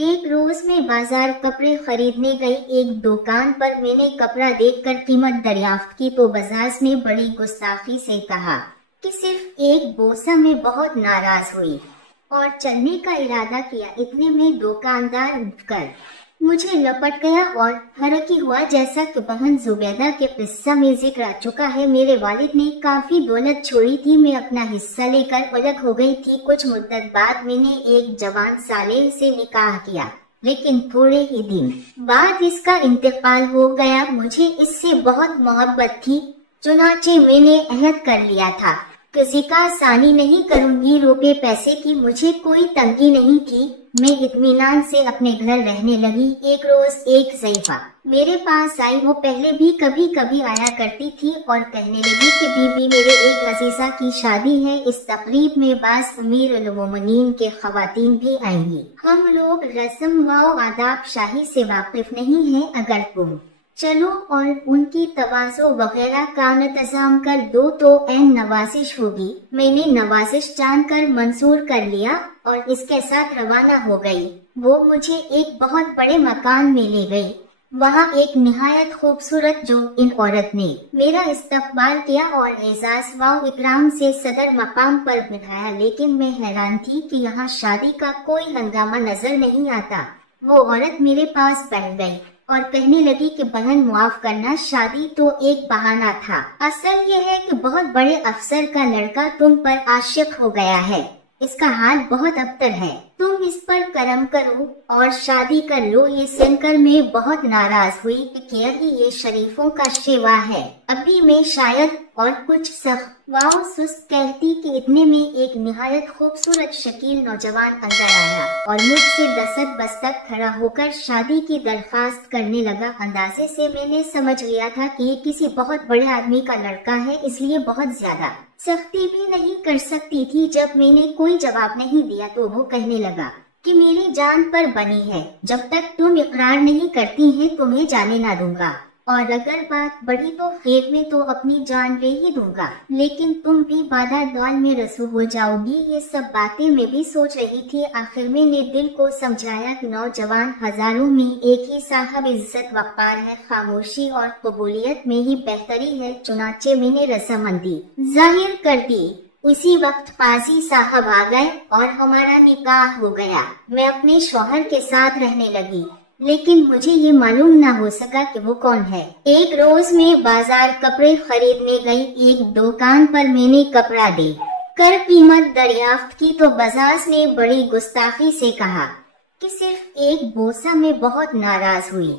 ایک روز میں بازار کپڑے خریدنے گئی۔ ایک دکان پر میں نے کپڑا دیکھ کر قیمت دریافت کی تو بازار نے بڑی گستاخی سے کہا کہ صرف ایک بوسہ میں بہت ناراض ہوئی اور چلنے کا ارادہ کیا۔ اتنے میں دکاندار اٹھ کر مجھے لپٹ گیا اور حرکی ہوا جیسا کہ بہن زبیدہ کے قصہ میں ذکر آ چکا ہے۔ میرے والد نے کافی دولت چھوڑی تھی، میں اپنا حصہ لے کر الگ ہو گئی تھی۔ کچھ مدت بعد میں نے ایک جوان صالح سے نکاح کیا، لیکن تھوڑے ہی دن بعد اس کا انتقال ہو گیا۔ مجھے اس سے بہت محبت تھی، چنانچہ میں نے عہد کر لیا تھا کہ زکا ثانی نہیں کروں گی۔ روپے پیسے کی مجھے کوئی تنگی نہیں تھی، میں اطمینان سے اپنے گھر رہنے لگی۔ ایک روز ایک ضعیفہ میرے پاس آئی، وہ پہلے بھی کبھی کبھی آیا کرتی تھی اور کہنے لگی کہ بی بی میرے ایک عزیزہ کی شادی ہے، اس تقریب میں بعض امیر المومنین کے خواتین بھی آئیں گی۔ ہم لوگ رسم و آداب شاہی سے واقف نہیں ہیں، اگر تم چلو اور ان کی تواضع وغیرہ کا انتظام کر دو تو عین نوازش ہوگی۔ میں نے نوازش جان کر منظور کر لیا اور اس کے ساتھ روانہ ہو گئی۔ وہ مجھے ایک بہت بڑے مکان میں لے گئی، وہاں ایک نہایت خوبصورت جو ان عورت نے میرا استقبال کیا اور اعزاز و اکرام سے صدر مقام پر بٹھایا، لیکن میں حیران تھی کہ یہاں شادی کا کوئی ہنگامہ نظر نہیں آتا۔ وہ عورت میرے پاس بیٹھ گئی اور کہنے لگی کہ بہن معاف کرنا، شادی تو ایک بہانہ تھا، اصل یہ ہے کہ بہت بڑے افسر کا لڑکا تم پر عاشق ہو گیا ہے، اس کا حال بہت ابتر ہے، تم اس پر کرم کرو اور شادی کر لو۔ یہ سن کر میں بہت ناراض ہوئی کہ کیا ہی یہ شریفوں کا شیوا ہے، ابھی میں شاید اور کچھ سخت و سست کہتی کہ اتنے میں ایک نہایت خوبصورت شکیل نوجوان اندر آیا اور مجھ سے دست بستک کھڑا ہو کر شادی کی درخواست کرنے لگا۔ اندازے سے میں نے سمجھ لیا تھا کہ یہ کسی بہت بڑے آدمی کا لڑکا ہے، اس لیے بہت زیادہ سختی بھی نہیں کر سکتی تھی۔ جب میں نے کوئی جواب نہیں دیا تو وہ کہنے لگا کہ میری جان پر بنی ہے، جب تک تم اقرار نہیں کرتی ہیں تمہیں جانے نہ دوں گا، اور اگر بات بڑھی تو خیر میں تو اپنی جان لے ہی دوں گا، لیکن تم بھی بادہ دول میں رسو ہو جاؤ گی۔ یہ سب باتیں میں بھی سوچ رہی تھی۔ آخر میں نے دل کو سمجھایا کہ نوجوان ہزاروں میں ایک ہی صاحب عزت وقار ہے، خاموشی اور قبولیت میں ہی بہتری ہے۔ چنانچہ میں نے رضامندی ظاہر کر دی۔ اسی وقت قاضی صاحب آ گئے اور ہمارا نکاح ہو گیا۔ میں اپنے شوہر کے ساتھ رہنے لگی، لیکن مجھے یہ معلوم نہ ہو سکا کہ وہ کون ہے۔ ایک روز میں بازار کپڑے خریدنے گئی۔ ایک دکان پر میں نے کپڑا دے کر قیمت دریافت کی تو بازار نے بڑی گستاخی سے کہا کہ صرف ایک بوسہ میں بہت ناراض ہوئی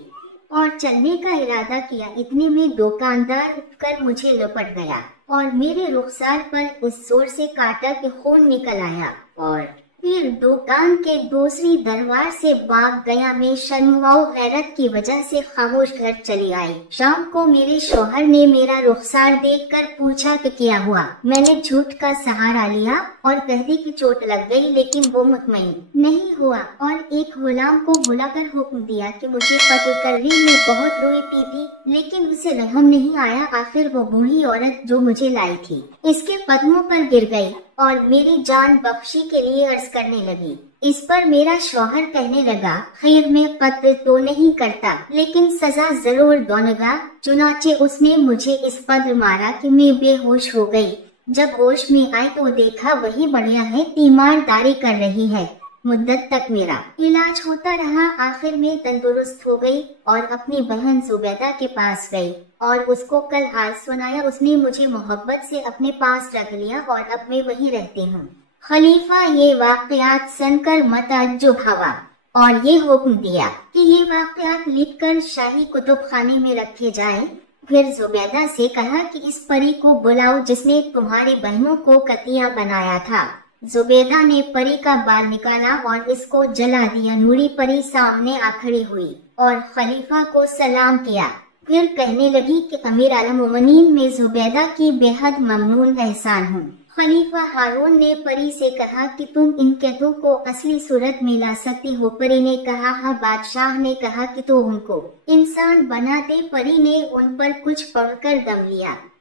اور چلنے کا ارادہ کیا۔ اتنے میں دکاندار اٹھ کر مجھے لپٹ گیا اور میرے رخسار پر اس زور سے کاٹا کہ خون نکل آیا اور پھر دکان کے دوسری دربار سے بھاگ گیا۔ میں شرم و غیرت کی وجہ سے خاموش گھر چلی آئی۔ شام کو میرے شوہر نے میرا رخسار دیکھ کر پوچھا کہ کیا ہوا۔ میں نے جھوٹ کا سہارا لیا اور کہہ دی کہ چوٹ لگ گئی، لیکن وہ مطمئن نہیں ہوا اور ایک غلام کو بلا کر حکم دیا کہ مجھے قتل کر لے۔ میں بہت روئی پیٹی، لیکن اسے رحم نہیں آیا۔ آخر وہ بوڑھی عورت جو مجھے لائی تھی اس کے قدموں پر گر گئی اور میری جان بخشی کے لیے عرض کرنے لگی۔ اس پر میرا شوہر کہنے لگا، خیر میں قتل تو نہیں کرتا، لیکن سزا ضرور دوں گا۔ چنانچہ اس نے مجھے اس قدر مارا کہ میں بے ہوش ہو گئی۔ جب ہوش میں آئی تو دیکھا وہی بڑھیا ہے، تیمارداری کر رہی ہے۔ مدت تک میرا علاج ہوتا رہا، آخر میں تندرست ہو گئی اور اپنی بہن زبیدہ کے پاس گئی اور اس کو کل حال سنایا۔ اس نے مجھے محبت سے اپنے پاس رکھ لیا اور اب میں وہیں رہتی ہوں۔ خلیفہ یہ واقعات سن کر متعجب ہوا اور یہ حکم دیا کہ یہ واقعات لکھ کر شاہی کتب خانے میں رکھے جائیں۔ پھر زبیدہ سے کہا کہ اس پری کو بلاؤ جس نے تمہاری بہنوں کو قطیع بنایا تھا۔ زبیدہ نے پری کا بال نکالا اور اس کو جلا دیا۔ نوری پری سامنے آ کھڑی ہوئی اور خلیفہ کو سلام کیا، پھر کہنے لگی کہ امیر المومنین میں زبیدہ کی بے حد ممنون احسان ہوں۔ خلیفہ ہارون نے پری سے کہا کہ تم ان قیدوں کو اصلی صورت میں لا سکتی ہو۔ پری نے کہا ہاں۔ بادشاہ نے کہا کہ تو ان کو انسان بنا دے۔ پری نے ان پر کچھ پڑھ کر دم لیا